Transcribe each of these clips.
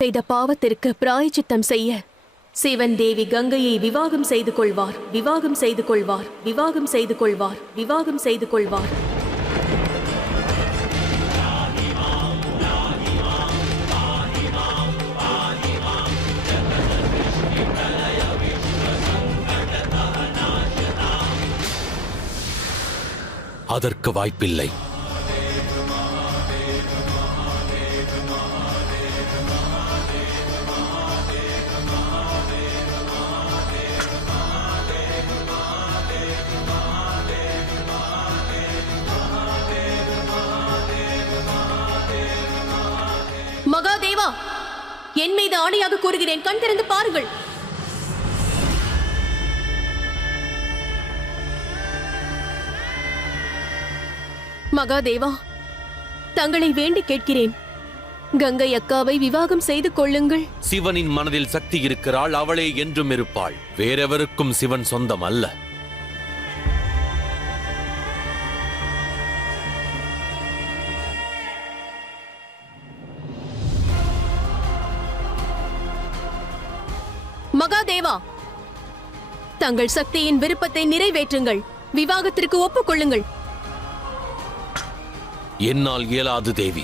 செய்த பாவத்திற்கு பிராயச்சித்தம் செய்ய சிவன் தேவி கங்கையை விவாகம் செய்து கொள்வார், விவாகம் செய்து கொள்வார், விவாகம் செய்து கொள்வார், விவாகம் செய்து கொள்வார். அதற்கு வாய்ப்பில்லை. மகாதேவா, என் மீது ஆணையாக கூறுகிறேன், கண் திறந்து பாருங்கள். மகாதேவா, தங்களை வேண்டி கேட்கிறேன், கங்கை அக்காவை விவாகம் செய்து கொள்ளுங்கள். சிவனின் மனதில் சக்தி இருக்கிறாள், அவளே என்றும் இருப்பாள். வேறெவருக்கும் சிவன் சொந்தம் அல்ல. மகாதேவா, தங்கள் சக்தியின் விருப்பத்தை நிறைவேற்றுங்கள், விவாகத்திற்கு ஒப்புக்கொள்ளுங்கள். என்னால் இயலாது தேவி.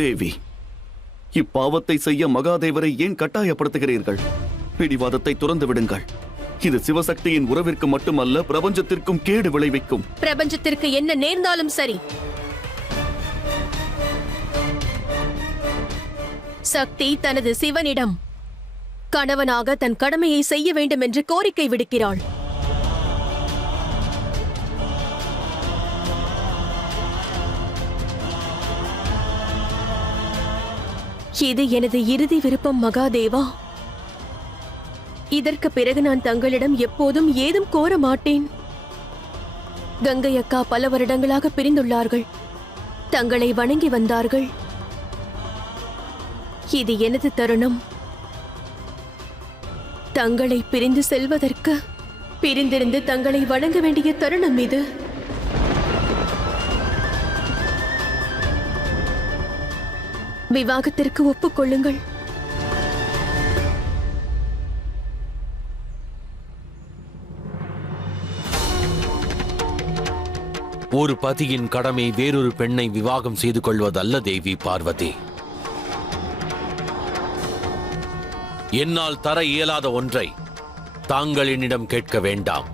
தேவி, இப்பாவத்தை செய்ய மகாதேவரை ஏன் கட்டாயப்படுத்துகிறீர்கள்? பிடிவாதத்தை துறந்து விடுங்கள். இது சிவசக்தியின் உறவிற்கு மட்டுமல்ல, பிரபஞ்சத்திற்கும் கேடு விளைவிக்கும். பிரபஞ்சத்திற்கு என்ன நேர்ந்தாலும் சரி, சக்தி தனது சிவனிடம் கணவனாக தன் கடமையை செய்ய வேண்டும் என்று கோரிக்கை விடுக்கிறாள். இது எனது இறுதி விருப்பம் மகாதேவா. இதற்கு பிறகு நான் தங்களிடம் எப்போதும் ஏதும் கோர மாட்டேன். கங்கை அக்கா பல வருடங்களாக பிரிந்துள்ளார்கள், தங்களை வணங்கி வந்தார்கள். இது எனது தருணம். தங்களை பிரிந்து செல்வதற்கு பிரிந்திருந்து தங்களை வணங்க வேண்டிய தருணம் இது. விவாகத்திற்கு ஒப்புக்கொள்ளுங்கள். ஒரு பதியின் கடமை வேறொரு பெண்ணை விவாகம் செய்து கொள்வதல்ல தேவி பார்வதி. என்னால் தர இயலாத ஒன்றை தாங்கள் என்னிடம் கேட்க வேண்டாம்.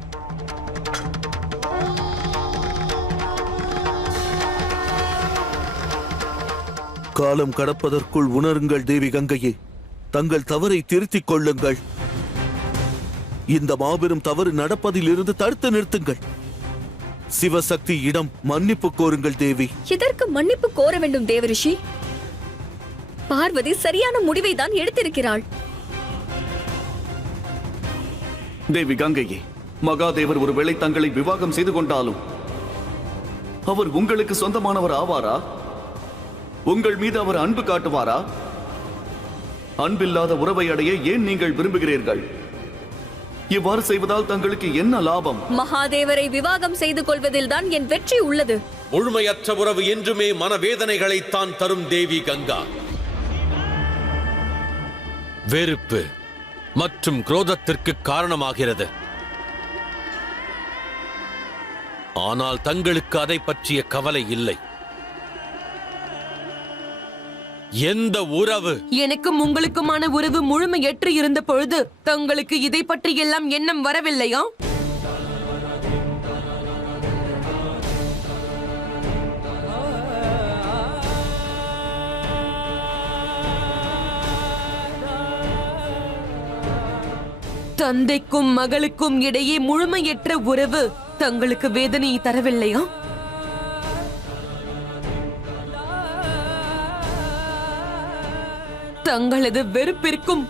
காலம் கடப்பதற்குள் உணருங்கள் தேவி கங்கையே, தங்கள் தவறை திருத்திக் கொள்ளுங்கள். இந்த மாபெரும் தவறு நடப்பதில் இருந்து தடுத்து நிறுத்துங்கள். சிவசக்தி இடம் மன்னிப்பு கோருங்கள் தேவி. இதற்கு மன்னிப்பு கோர வேண்டும் தேவரிஷி? பார்வதி சரியான முடிவை தான் எடுத்திருக்கிறாள். தேவி கங்கையே, மகாதேவர் ஒருவேளை தங்களை விவாகம் செய்து கொண்டாலும் அவர் உங்களுக்கு சொந்தமானவர் ஆவாரா? உங்கள் மீது அவர் அன்பு காட்டுவாரா? அன்பில்லாத உறவை அடைய ஏன் நீங்கள் விரும்புகிறீர்கள்? இவ்வாறு செய்வதால் தங்களுக்கு என்ன லாபம்? மகாதேவரை விவாகம் செய்து கொள்வதில் தான் என் வெற்றி உள்ளது. முழுமையற்ற உறவு என்றுமே மனவேதனைகளைத்தான் தரும் தேவி கங்கா. வெறுப்பு மற்றும் குரோதத்திற்கு காரணமாகிறது. ஆனால் தங்களுக்கு அதை பற்றிய கவலை இல்லை. எந்த உறவு எனக்கும் உங்களுக்குமான உறவு முழுமையற்று இருந்த பொழுது தங்களுக்கு இதை பற்றி எல்லாம் எண்ணம் வரவில்லையா? தந்தைக்கும் மகளுக்கும் இடையே முழுமையற்ற உறவு தங்களுக்கு வேதனையை தரவில்லையா? தங்களது வெறுப்பிற்கும்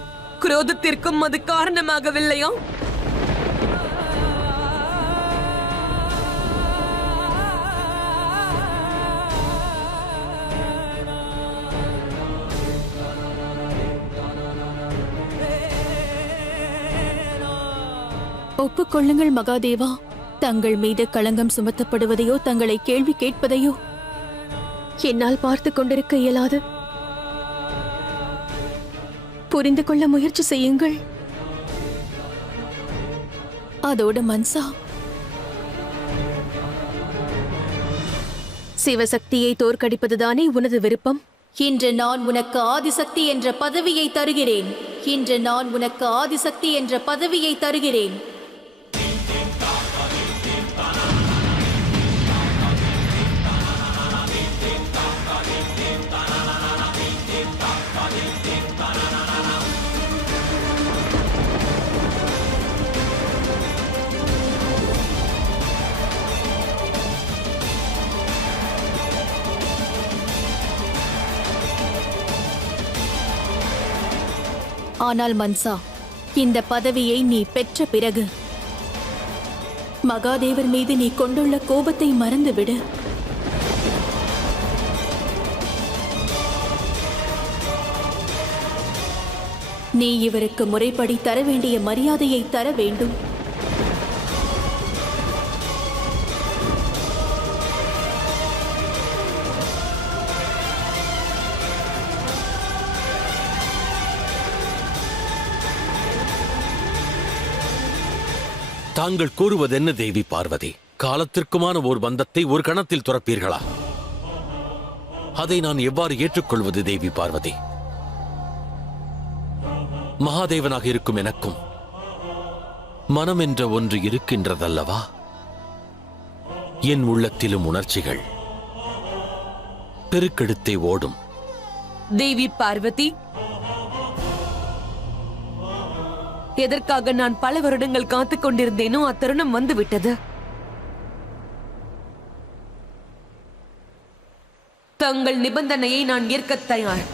குரோதத்திற்கும் அது காரணமாகவில்லையா? ஒப்புக்கொள்ளுங்கள் மகாதேவா. தங்கள் மீது களங்கம் சுமத்தப்படுவதையோ தங்களை கேள்வி கேட்பதையோ என்னால் பார்த்து கொண்டிருக்க இயலாது. புரிந்து கொள்ள முயற்சி செய்யுங்கள். அதோட மன்சா, சிவசக்தியை தோற்கடிப்பதுதானே உனது விருப்பம்? இன்று நான் உனக்கு ஆதிசக்தி என்ற பதவியை தருகிறேன். இன்று நான் உனக்கு ஆதிசக்தி என்ற பதவியை தருகிறேன். ஆனால் மன்சா, இந்த பதவியை நீ பெற்ற பிறகு மகாதேவர் மீது நீ கொண்டுள்ள கோபத்தை மறந்துவிடு. நீ இவருக்கு முறைப்படி தர வேண்டிய மரியாதையை தர வேண்டும். தாங்கள் கூறுவதென்ன தேவி பார்வதி? காலத்திற்குமான ஓர் பந்தத்தை ஒரு கணத்தில் துறப்பீர்களா? அதை நான் எவ்வாறு ஏற்றுக்கொள்வது தேவி பார்வதி? மகாதேவனாக இருக்கும் எனக்கும் மனம் என்ற ஒன்று இருக்கின்றதல்லவா? என் உள்ளத்திலும் உணர்ச்சிகள் பெருக்கெடுத்தே ஓடும். தேவி பார்வதி, எதற்காக நான் பல வருடங்கள் காத்துக் கொண்டிருந்தேனோ அத்தருணம் வந்து விட்டது. தங்கள் நிபந்தனையை நான் ஏற்க தயார்.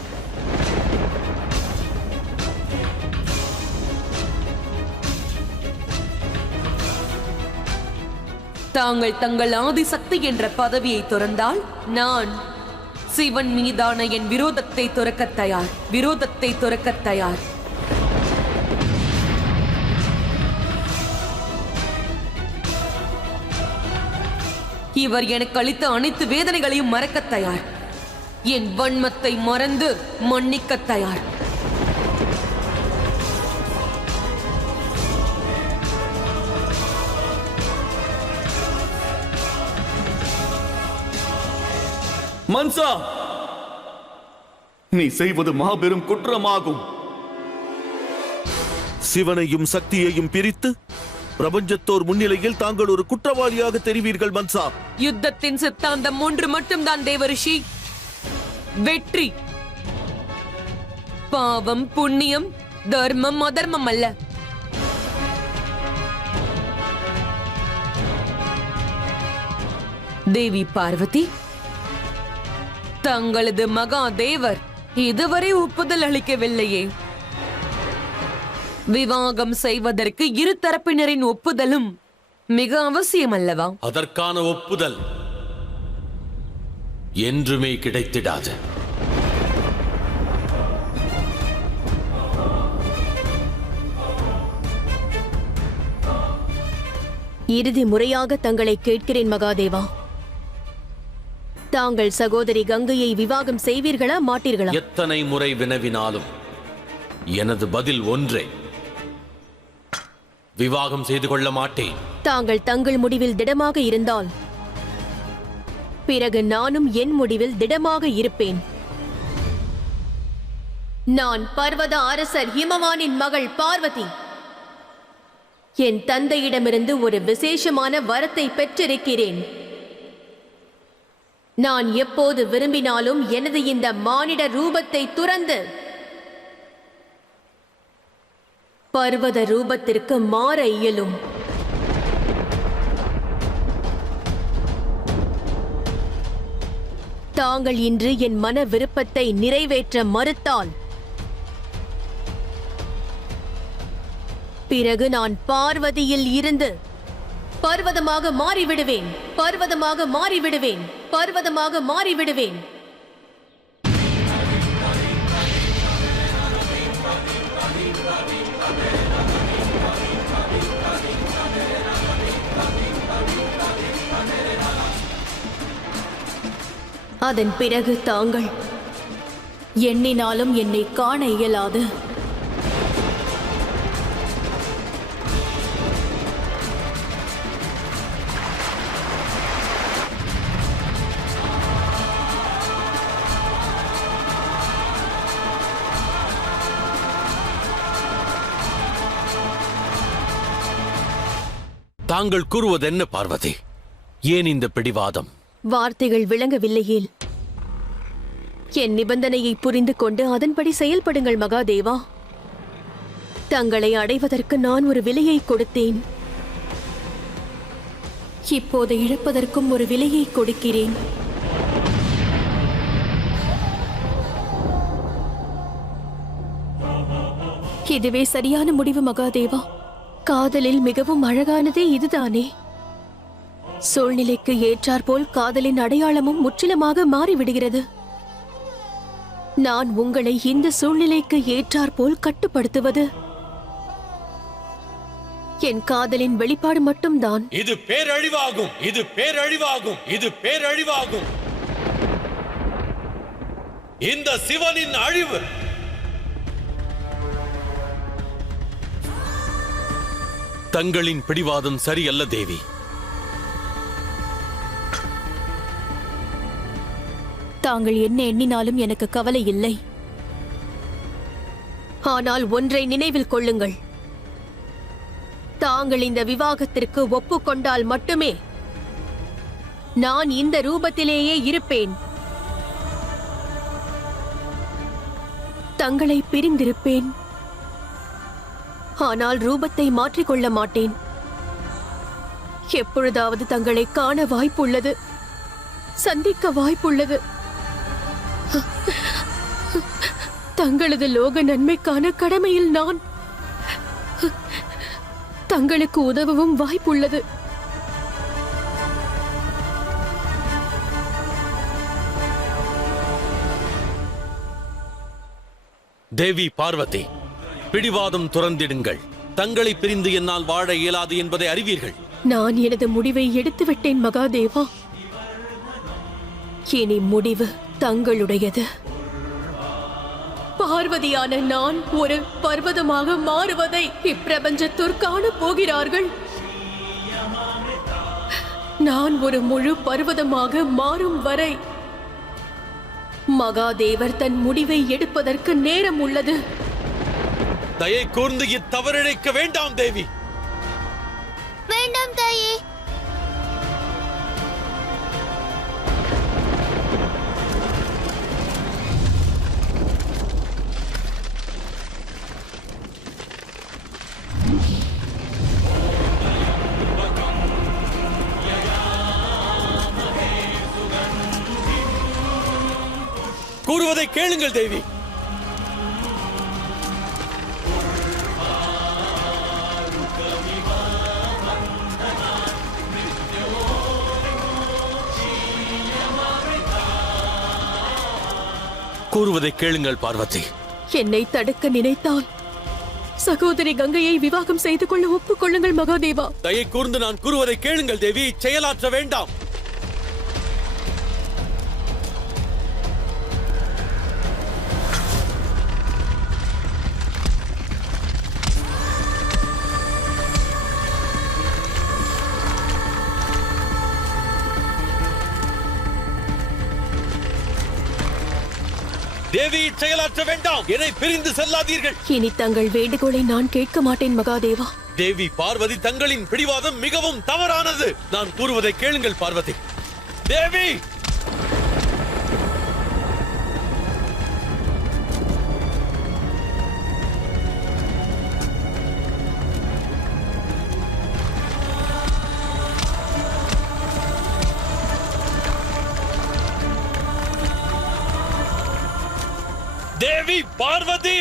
தாங்கள் தங்கள் ஆதிசக்தி என்ற பதவியை துறந்தால் நான் சிவன் மீதான என் விரோதத்தை துறக்க தயார். விரோதத்தை துறக்க தயார். இவர் எனக்கு அளித்த அனைத்து வேதனைகளையும் மறக்க தயார். என் வன்மத்தை மறந்து மன்னிக்க தயார். மன்சா, நீ செய்வது மாபெரும் குற்றமாகும். சிவனையும் சக்தியையும் பிரித்து பிரபஞ்சத்தோர் முன்னிலையில் தாங்கள் ஒரு குற்றவாளியாக தெரிவீர்கள் மன்சா. யுத்தத்தின் சித்தாந்தம் ஒன்று மட்டும்தான் தேவரிஷி, வெற்றி. பாவம், புண்ணியம், தர்மம், அதர்மம் அல்ல. தேவி பார்வதி, தங்களது மகாதேவர் இதுவரை ஒப்புதல் அளிக்கவில்லையே. விவாகம் செய்வதற்கு இரு தரப்பினரின் ஒப்புதலும் மிக அவசியம் அல்லவா? அதற்கான ஒப்புதல் என்றுமே கிடைத்திடாது. இறுதி முறையாக தங்களை கேட்கிறேன் மகாதேவா. தாங்கள் சகோதரி கங்கையை விவாகம் செய்வீர்களா மாட்டீர்களா? எத்தனை முறை வினவினாலும் எனது பதில் ஒன்றே, விவாகம் செய்து கொள்ள மாட்டேன். தாங்கள் தங்கள் முடிவில் திடமாக இருந்தால் பிறகு நானும் என் முடிவில் திடமாக இருப்பேன். நான் பர்வத அரசர் ஹிமவானின் மகள் பார்வதி. என் தந்தையிடமிருந்து ஒரு விசேஷமான வரத்தை பெற்றிருக்கிறேன். நான் எப்போது விரும்பினாலும் எனது இந்த மானிட ரூபத்தை துறந்து பர்வத ரூபத்திற்கு மாற இயலும். தாங்கள் இன்று என் மன விருப்பத்தை நிறைவேற்ற மறுத்தால் பிறகு நான் பார்வதியில் இருந்து பர்வதமாக மாறிவிடுவேன். பர்வதமாக மாறிவிடுவேன். பர்வதமாக மாறிவிடுவேன். அதன் பிறகு தாங்கள் எண்ணினாலும் என்னை காண இயலாது. தாங்கள் கூறுவதென்ன பார்வதி? ஏன் இந்த பிடிவாதம்? வார்த்தைகள் விளங்கவில்லையேல் என் நிபந்தனையை புரிந்து கொண்டு அதன்படி செயல்படுங்கள் மகாதேவா. தங்களை அடைவதற்கு நான் ஒரு விலையை கொடுத்தேன். இப்போது இழப்பதற்கும் ஒரு விலையை கொடுக்கிறேன். இதுவே சரியான முடிவு மகாதேவா. காதலில் மிகவும் அழகானதே இதுதானே. சூழ்நிலைக்கு ஏற்றாற்போல் காதலின் அடையாளமும் முற்றிலுமாக மாறிவிடுகிறது. நான் உங்களை இந்த சூழ்நிலைக்கு ஏற்றாற்போல் கட்டுப்படுத்துவது என் காதலின் வெளிப்பாடு மட்டும்தான். இது பேரழிவாகும், இது பேரழிவாகும், இது பேரழிவாகும். இந்த சிவனின் அழிவு. தங்களின் பிடிவாதம் சரியல்ல தேவி. தாங்கள் என்ன எண்ணினாலும் எனக்கு கவலை இல்லை. ஆனால் ஒன்றை நினைவில் கொள்ளுங்கள். தாங்கள் இந்த விவாகத்திற்கு ஒப்புக்கொண்டால் மட்டுமே நான் இந்த ரூபத்திலேயே இருப்பேன். தங்களை பிரிந்திருப்பேன். ஆனால் ரூபத்தை மாற்றிக்கொள்ள மாட்டேன். எப்பொழுதாவது தங்களை காண வாய்ப்புள்ளது, சந்திக்க வாய்ப்புள்ளது. தங்களது லோக நன்மைக்கான கடமையில் நான் தங்களுக்கு உதவவும் வாய்ப்புள்ளது. தேவி பார்வதி, பிடிவாதம் துறந்திடுங்கள். தங்களை பிரிந்து என்னால் வாழ இயலாது என்பதை அறிவீர்கள். நான் எனது முடிவை எடுத்துவிட்டேன் மகாதேவா. இனி முடிவு தங்களுடையது. பார்வதியான நான் ஒரு பர்வதமாக மாறுவதை இப்பிரபஞ்சத்தோர் காண போகிறார்கள். நான் ஒரு முழு பர்வதமாக மாறும் வரை மகாதேவர் தன் முடிவை எடுப்பதற்கு நேரம் உள்ளது. தயை கூர்ந்து இத்தவறிழைக்க வேண்டாம் தேவி. வேண்டாம் தாயே. கூறுவதை கேளுங்கள் தேவி. கூறுவதை கேளுங்கள் பார்வதி. என்னை தடுக்க நினைத்தால் சகோதரி கங்கையை விவாகம் செய்து கொள்ள ஒப்புக்கொள்ளுங்கள் மகாதேவா. தயை கூர்ந்து நான் கூறுவதை கேளுங்கள் தேவி. செயலாற்ற வேண்டாம். தேவி, செயலாற்ற வேண்டாம். என்னை பிரிந்து செல்லாதீர்கள். இனி தங்கள் வேண்டுகோளை நான் கேட்க மாட்டேன் மகாதேவா. தேவி பார்வதி, தங்களின் பிடிவாதம் மிகவும் தவறானது. நான் கூறுவதை கேளுங்கள் பார்வதி. தேவி, தேவி பார்வதி,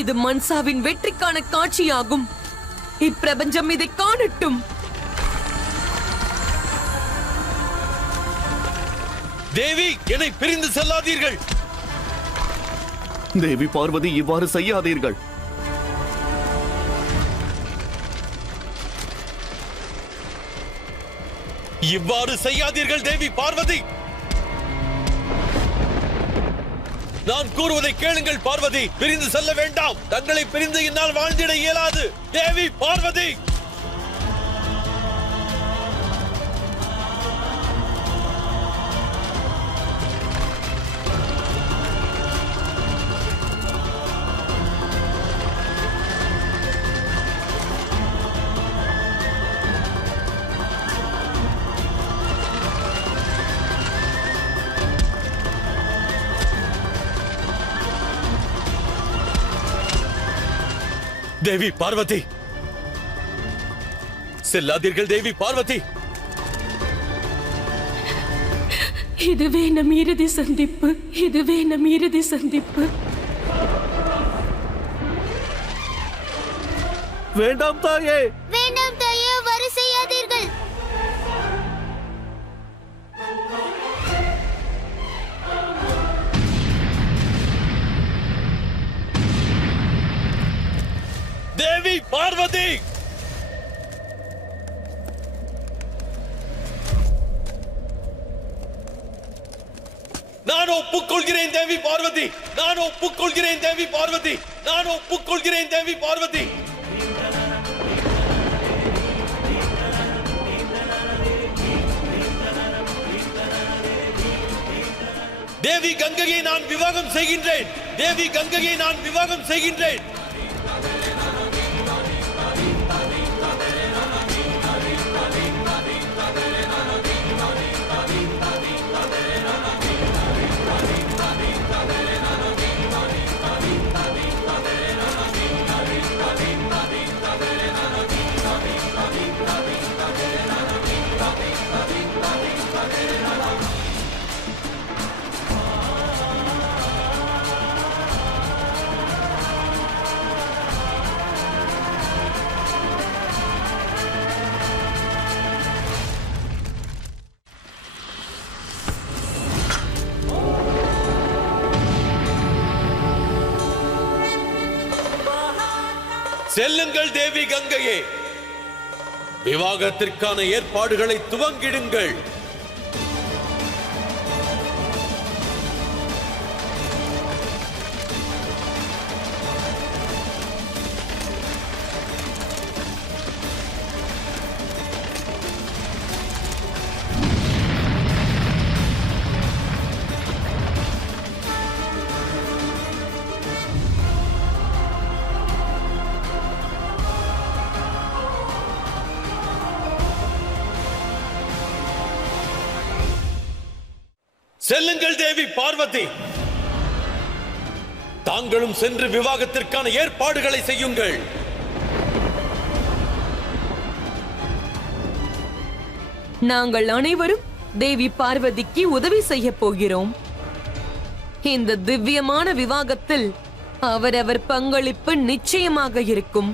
இது மன்சாவின் வெற்றிக்கான காட்சியாகும். இப்பிரபஞ்சம் இதை காணட்டும். தேவி, என்னை பிரிந்து செல்லாதீர்கள். தேவி பார்வதி, இவ்வாறு செய்யாதீர்கள். இவ்வாறு செய்யாதீர்கள் தேவி பார்வதி. நான் கூறுவதை கேளுங்கள் பார்வதி. பிரிந்து செல்ல வேண்டாம். தங்களை பிரிந்து என்னால் வாழ்ந்திட இயலாது தேவி பார்வதி. தேவி பார்வதி, செல்லாதீர்கள் தேவி பார்வதி. இதுவே நம் இறுதி சந்திப்பு. இதுவே நம் இறுதி சந்திப்பு. வேண்டாம் தாயே. வேண்டாம் தாயே, வரி செய்யாதீர்கள். தேவி பார்வதி, நான் ஒப்புக்கொள்கிறேன் தேவி பார்வதி. நான் ஒப்புக்கொள்கிறேன் தேவி பார்வதி. நான் ஒப்புக்கொள்கிறேன் தேவி பார்வதி. தேவி கங்கையை நான் விவாகம் செய்கின்றேன். தேவி கங்கையை நான் விவாகம் செய்கின்றேன். செல்லுங்கள் தேவி கங்கையே, விவாகத்திற்கான ஏற்பாடுகளை துவங்கிடுங்கள். செல்லுங்கள் தேவி பார்வதி, தாங்களும் சென்று விவாகத்திற்கான ஏற்பாடுகளை செய்யுங்கள். நாங்கள் அனைவரும் தேவி பார்வதிக்கு உதவி செய்ய போகிறோம். இந்த திவ்யமான விவாகத்தில் அவரவர் பங்களிப்பு நிச்சயமாக இருக்கும்.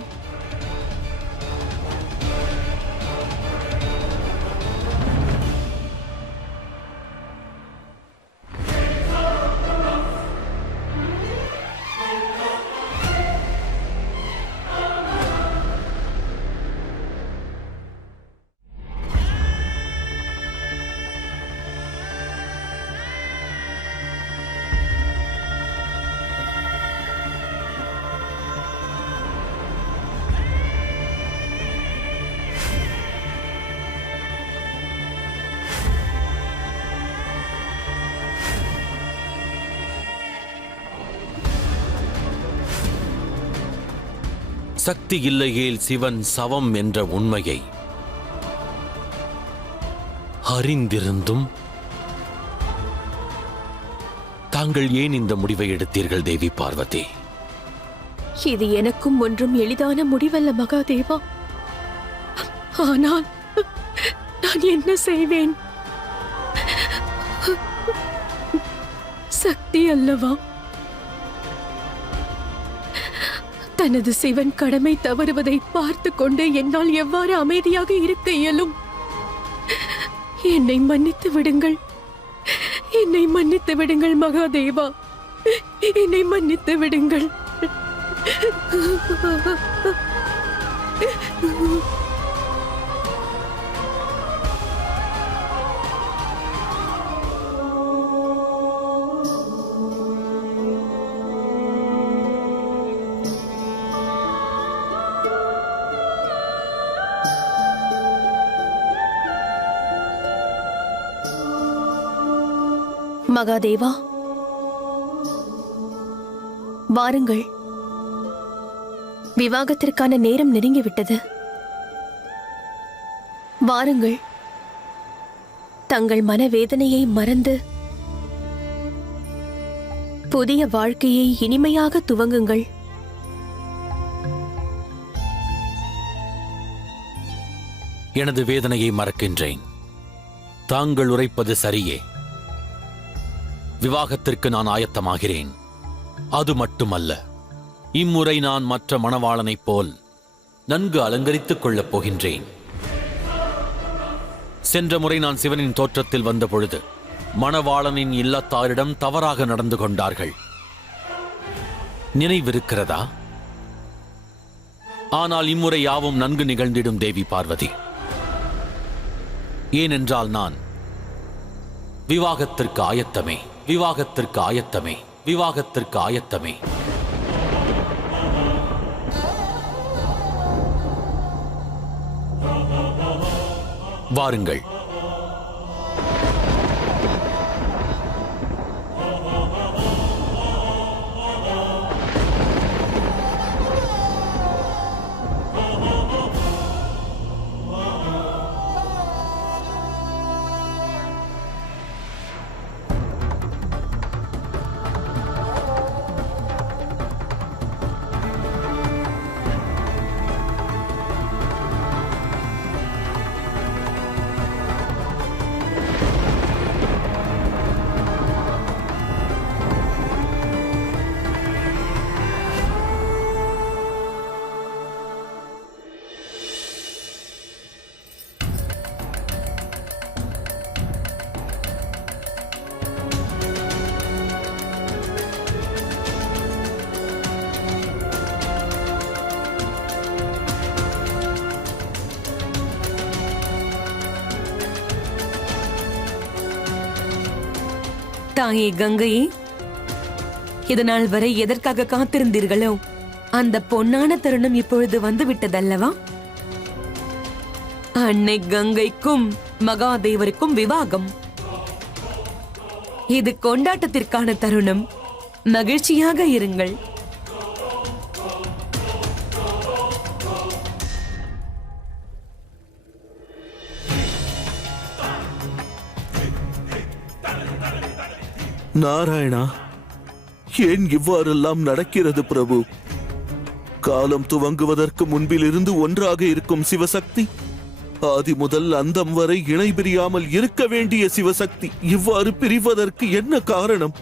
சக்தி இல்லையேல் சிவன் சவம் என்ற உண்மையை அறிந்திருந்தும் தாங்கள் ஏன் இந்த முடிவை எடுத்தீர்கள் தேவி பார்வதி? இது எனக்கும் ஒன்றும் எளிதான முடிவல்ல மகாதேவா. ஆனால் நான் என்ன செய்வேன்? சக்தி அல்லவா? தனது சிவன் கடமை தவறுவதை பார்த்து கொண்டு என்னால் எவ்வாறு அமைதியாக இருக்க இயலும்? என்னை மன்னித்து விடுங்கள். என்னை மன்னித்து விடுங்கள் மகாதேவா. என்னை மன்னித்து விடுங்கள். மகாதேவா, வாருங்கள். விவாகத்திற்கான நேரம் நெருங்கிவிட்டது. வாருங்கள், தங்கள் மனவேதனையை மறந்து புதிய வாழ்க்கையை இனிமையாக துவங்குங்கள். எனது வேதனையை மறக்கின்றேன். தாங்கள் உரைப்பது சரியே. விவாகத்திற்கு நான் ஆயத்தமாகிறேன். அது மட்டுமல்ல, இம்முறை நான் மற்ற மணவாளனைப் போல் நன்கு அலங்கரித்துக் கொள்ளப் போகின்றேன். சென்ற முறை நான் சிவனின் தோற்றத்தில் வந்த பொழுது மணவாளனின் இல்லத்தாரிடம் தவறாக நடந்து கொண்டார்கள். நினைவிருக்கிறதா? ஆனால் இம்முறை யாவும் நன்கு நிகழ்ந்திடும் தேவி பார்வதி. ஏனென்றால் நான் விவாகத்திற்கு ஆயத்தமே, விவாகத்திற்கு ஆயத்தமே, விவாகத்திற்கு ஆயத்தமே. வாருங்கள். தாயே கங்கையே, இதனால் வரை எதற்காக காத்திருந்தீர்களோ அந்த பொன்னான தருணம் இப்பொழுது வந்துவிட்டதல்லவா? அன்னை கங்கைக்கும் மகாதேவருக்கும் விவாகம். இது கொண்டாட்டத்திற்கான தருணம். மகிழ்ச்சியாக இருங்கள். நாராயணா, ஏன் இவ்வாறெல்லாம் நடக்கிறது பிரபு? காலம் துவங்குவதற்கு முன்பிலிருந்து ஒன்றாக இருக்கும் சிவசக்தி, ஆதி முதல் அந்தம் வரை இணை பிரியாமல் இருக்க வேண்டிய சிவசக்தி இவ்வாறு பிரிவதற்கு என்ன காரணம்?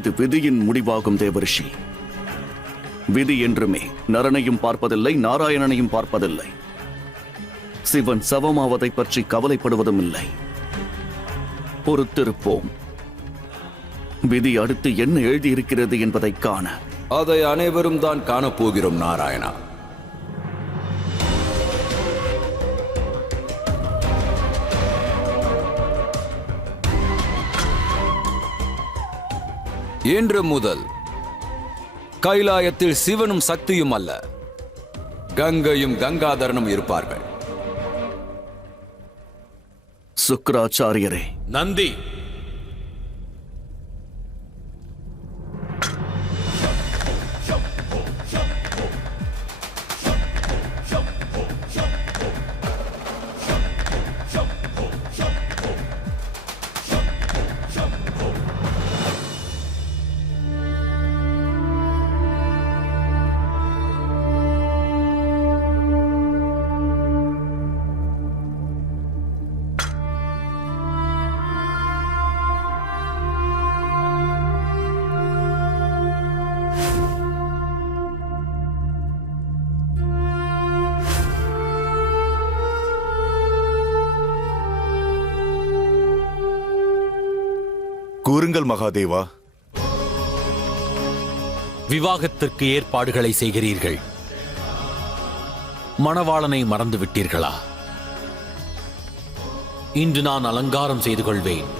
இது விதியின் முடிவாகும் தேவரிஷி. விதி என்றுமே நரனையும் பார்ப்பதில்லை, நாராயணனையும் பார்ப்பதில்லை. சிவன் சவமாவதை பற்றி கவலைப்படுவதும் இல்லை. பொறுத்திருப்போம். விதி அடுத்து என்ன எழுதியிருக்கிறது என்பதை காண. அதை அனைவரும் தான் காணப்போகிறோம் நாராயணா. இன்று முதல் கைலாயத்தில் சிவனும் சக்தியும் அல்ல, கங்கையும் கங்காதரனும் இருப்பார்கள். சுக்கிராச்சாரியரே, நந்தி, கூறுங்கள் மகாதேவா. விவாகத்திற்கு ஏற்பாடுகளை செய்கிறீர்கள். மணவாளனை மறந்து விட்டீர்களா? இன்று நான் அலங்காரம் செய்து கொள்வேன்.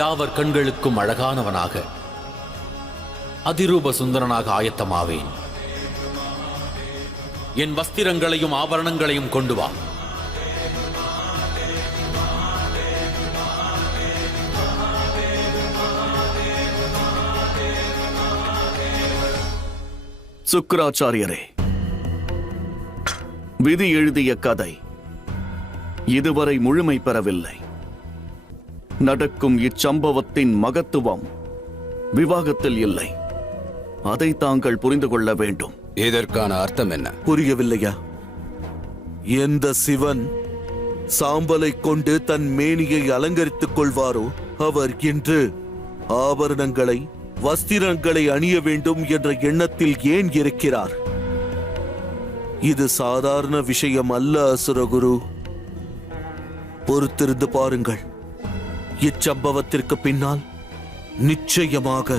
யாவர் கண்களுக்கும் அழகானவனாக, அதிரூப சுந்தரனாக ஆயத்தமாவேன். என் வஸ்திரங்களையும் ஆபரணங்களையும் கொண்டு வா. சுக்கிராச்சாரியரே, விதி எழுதிய கதை இதுவரை முழுமை பெறவில்லை. நடக்கும் இச்சம்பவத்தின் மகத்துவம் விவாகத்தில் இல்லை. அதை தாங்கள் புரிந்து கொள்ள வேண்டும். இதற்கான அர்த்தம் என்ன? புரியவில்லையா? எந்த சிவன் சாம்பலை கொண்டு தன் மேனியை அலங்கரித்துக் கொள்வாரோ அவர் இன்று ஆபரணங்களை, வஸ்திரங்களை அணிய வேண்டும் என்ற எண்ணத்தில் ஏன் இருக்கிறார்? இது சாதாரண விஷயம் அல்ல அசுரகுரு. பொறுத்திருந்து பாருங்கள். இச்சம்பவத்திற்கு பின்னால் நிச்சயமாக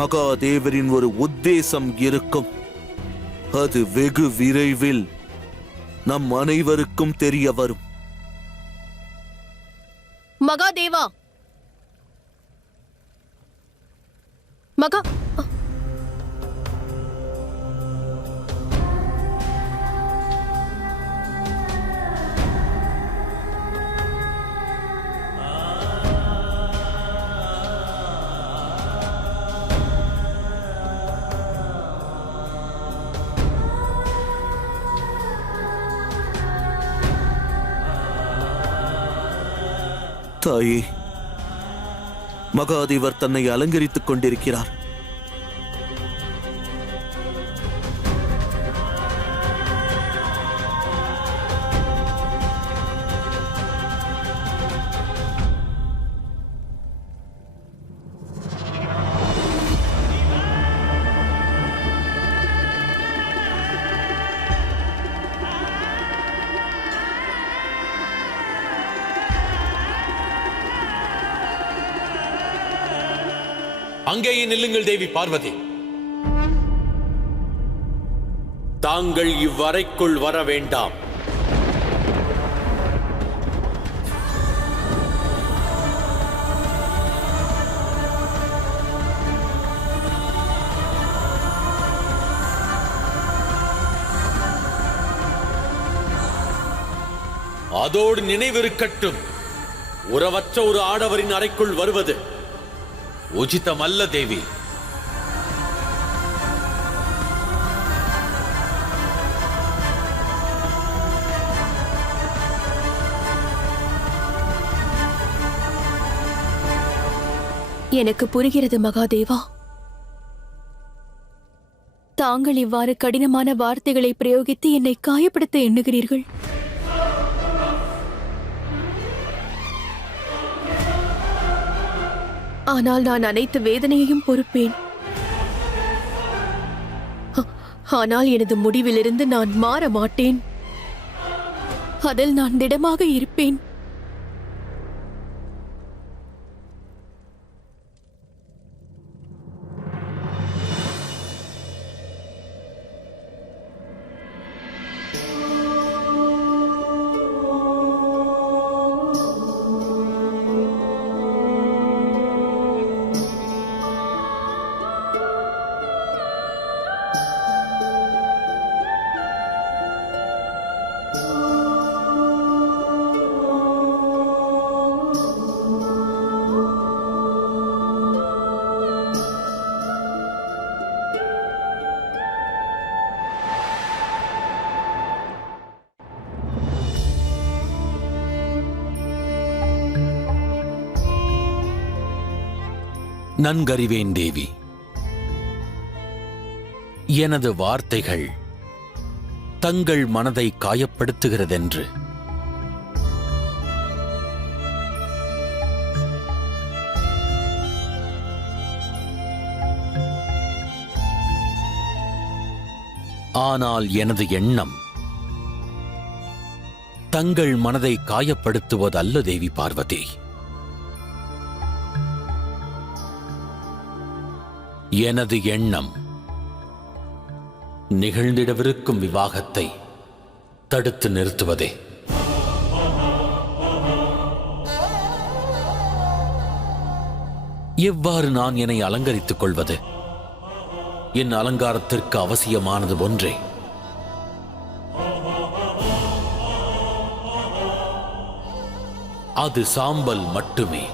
மகாதேவரின் ஒரு உத்தேசம் இருக்கும். அது வெகு விரைவில் நம் அனைவருக்கும் தெரிய வரும். மகாதேவா, மகா தாயே, மகாதேவர் தன்னை அலங்கரித்துக் கொண்டிருக்கிறார். அங்கேயே நில்லுங்கள் தேவி பார்வதி. தாங்கள் இவ்வறைக்குள் வர வேண்டாம். அதோடு நினைவிருக்கட்டும், உறவற்ற ஒரு ஆடவரின் அறைக்குள் வருவது உச்சிதமல்ல தேவி. எனக்கு புரிகிறது மகாதேவா. தாங்கள் இவ்வாறு கடினமான வார்த்தைகளை பிரயோகித்து என்னை காயப்படுத்த எண்ணுகிறீர்கள். ஆனால் நான் அனைத்து வேதனையையும் பொறுப்பேன். ஆனால் எனது முடிவிலிருந்து நான் மாற மாட்டேன். அதில் நான் திடமாக இருப்பேன். நன்கறிவேன் தேவி. எனது வார்த்தைகள் தங்கள் மனதை காயப்படுத்துகிறதென்று. ஆனால் எனது எண்ணம் தங்கள் மனதை காயப்படுத்துவதல்ல தேவி பார்வதி. எனது எண்ணம் நிகழ்ந்திடவிருக்கும் விவாகத்தை தடுத்து நிறுத்துவதே. எவ்வாறு நான் என்னை அலங்கரித்துக் கொள்வது? என் அலங்காரத்திற்கு அவசியமானது ஒன்றே. அது சாம்பல் மட்டுமே.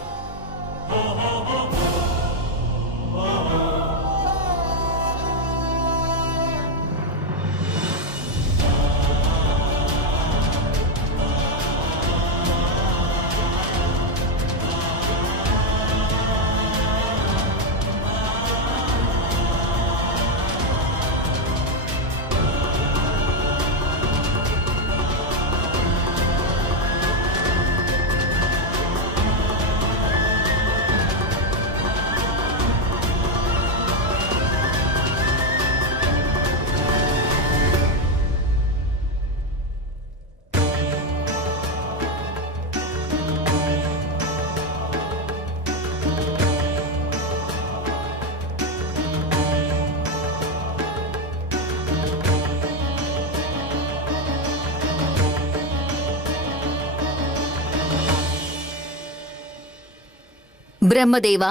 பிரம்மதேவா,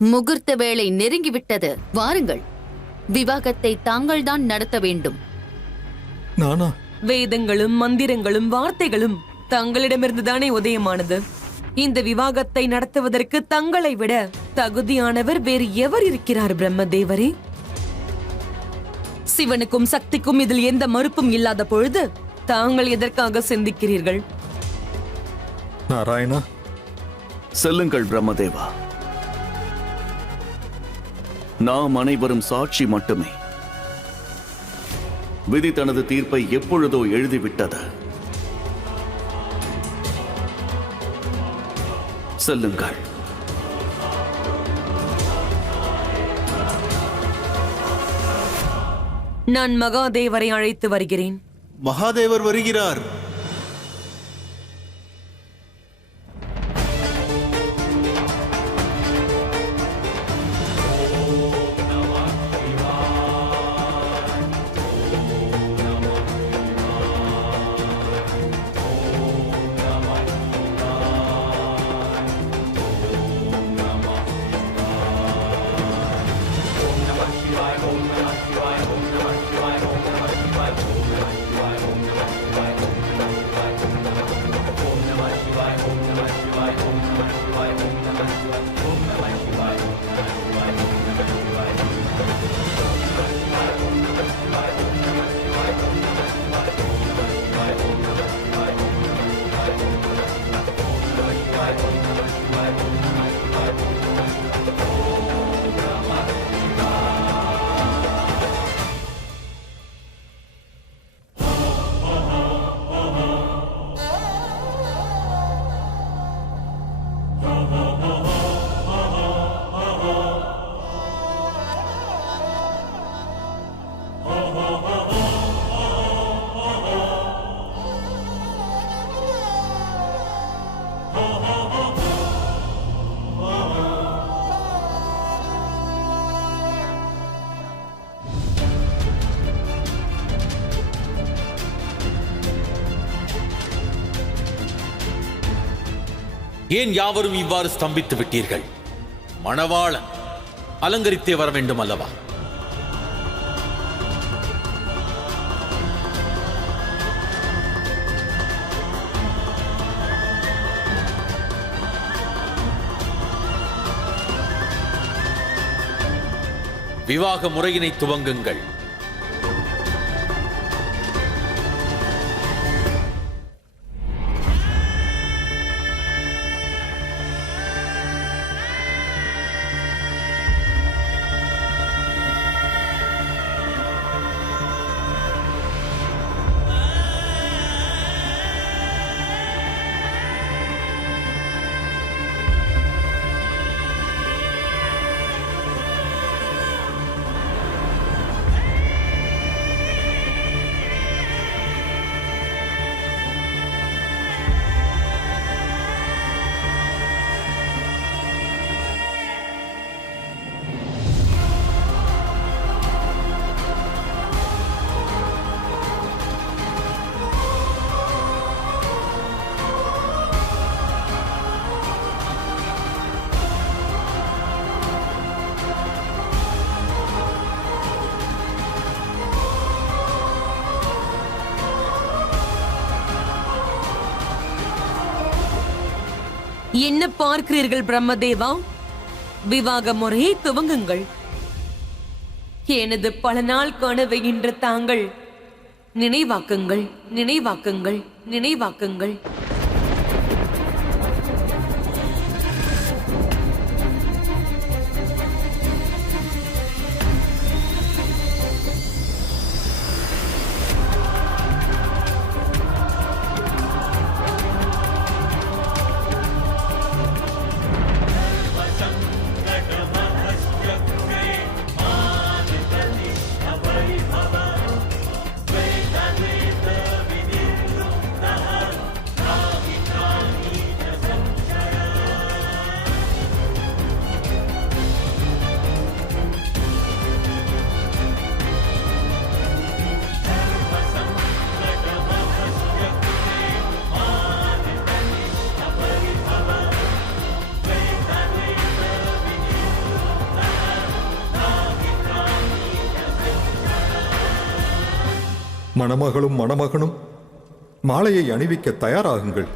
முகூர்த்த வேளை நெருங்கிவிட்டது. வாருங்கள், விவாகத்தை தாங்கள்தான் நடத்த வேண்டும். நானா? வேதங்களும் மந்திரங்களும் வார்த்தைகளும் தங்களிடமிருந்துதானே உதயமானது. இந்த விவாகத்தை நடத்துவதற்கு தங்களை விட தகுதியானவர் வேறு எவர் இருக்கிறார் பிரம்மதேவரே? சிவனுக்கும் சக்திக்கும் இதில் எந்த மறுப்பும் இல்லாத பொழுது தாங்கள் எதற்காக சிந்திக்கிறீர்கள்? நாராயணா, செல்லுங்கள் பிரம்மதேவா. நாம் அனைவரும் சாட்சி மட்டுமே. விதி தனது தீர்ப்பை எப்பொழுதோ எழுதிவிட்டது. செல்லுங்கள். நான் மகாதேவரை அழைத்து வருகிறேன். மகாதேவர் வருகிறார். ஏன் யாவரும் இவ்வாறு ஸ்தம்பித்து விட்டீர்கள்? மணவாளன் அலங்கரித்தே வர வேண்டும் அல்லவா? விவாக முறையினை துவங்குங்கள். என்ன பார்க்கிறீர்கள் பிரம்மதேவா? விவாக முறையை துவங்குங்கள். எனது பல நாள் கனவை இன்று தாங்கள் நினைவாக்குங்கள், நினைவாக்குங்கள், நினைவாக்குங்கள். மணமகளும் மணமகனும் மாலையை அணிவிக்க தயாராகுங்கள்.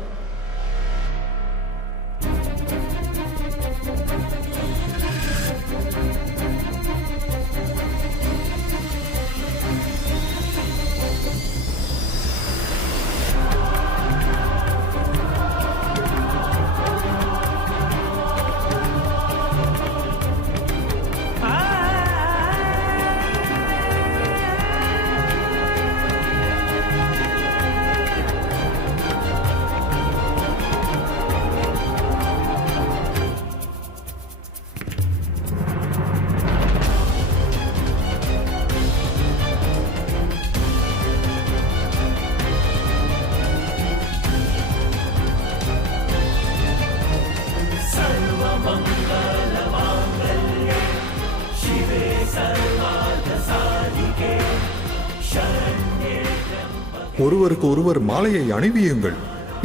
ஒருவருக்கு ஒருவர் மாலையை அணிவியுங்கள்.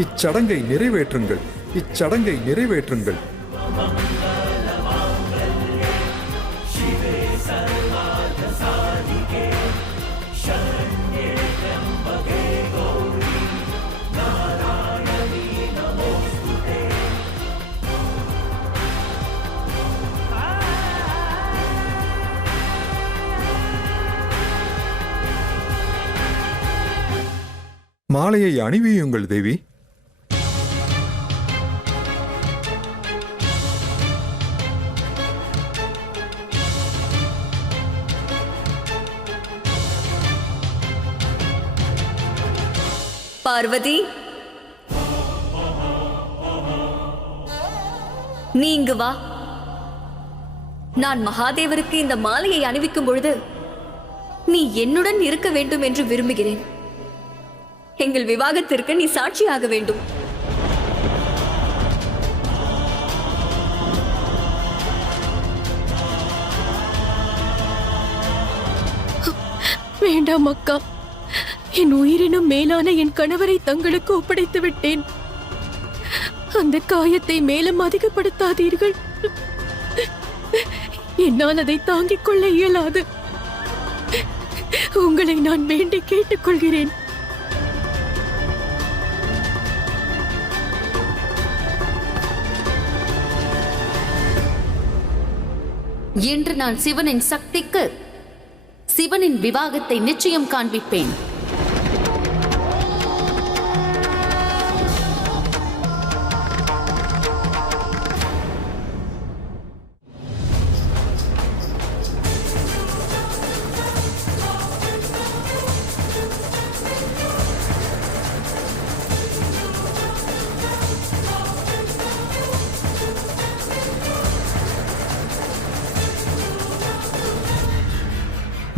இச்சடங்கை நிறைவேற்றுங்கள். இச்சடங்கை நிறைவேற்றுங்கள். மாலையை அணிவியுங்கள் தேவி. பார்வதி, நீ இங்கு வா. நான் மகாதேவருக்கு இந்த மாலையை அணிவிக்கும் பொழுது நீ என்னுடன் இருக்க வேண்டும் என்று விரும்புகிறேன். எங்கள் விவாகத்திற்கு நீ சாட்சியாக வேண்டும். வேண்டாம் அக்கா, என் உயிரினும் மேலான என் கணவரை தங்களுக்கு ஒப்படைத்து விட்டேன். அந்த காயத்தை மேலும் அதிகப்படுத்தாதீர்கள். என்னால் அதை தாங்கிக் கொள்ள இயலாது. உங்களை நான் வேண்டி கேட்டுக்கொள்கிறேன். இன்று நான் சிவனின் சக்திக்கு சிவனின் விவாகத்தை நிச்சயம் காண்பிப்பேன்.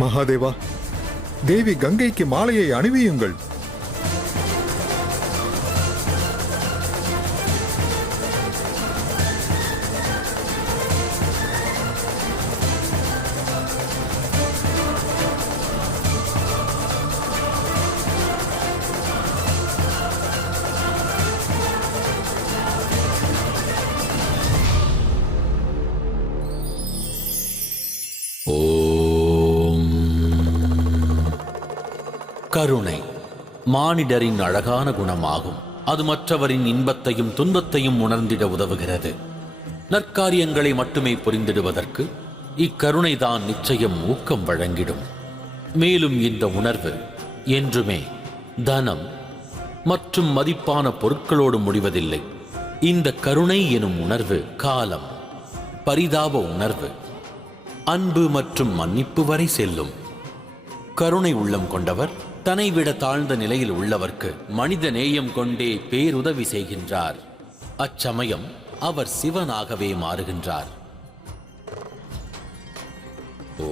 மகாதேவா, தேவி கங்கைக்கு மாலையை அணிவியுங்கள். கருணை மானிடரின் அழகான குணமாகும். அது மற்றவரின் இன்பத்தையும் துன்பத்தையும் உணர்ந்திட உதவுகிறது. நற்காரியங்களை மட்டுமே புரிந்திடுவதற்கு இக்கருணைதான் நிச்சயம் ஊக்கம் வழங்கிடும். மேலும் இந்த உணர்வு என்றுமே தனம் மற்றும் மதிப்பான பொருட்களோடு முடிவதில்லை. இந்த கருணை எனும் உணர்வு காலம், பரிதாப உணர்வு, அன்பு மற்றும் மன்னிப்பு வரை செல்லும். கருணை உள்ளம் கொண்டவர் தன்னை விட தாழ்ந்த நிலையில் உள்ளவர்க்கு மனித நேயம் கொண்டே பேருதவி செய்கின்றார். அச்சமயம் அவர் சிவனாகவே மாறுகின்றார். ஓ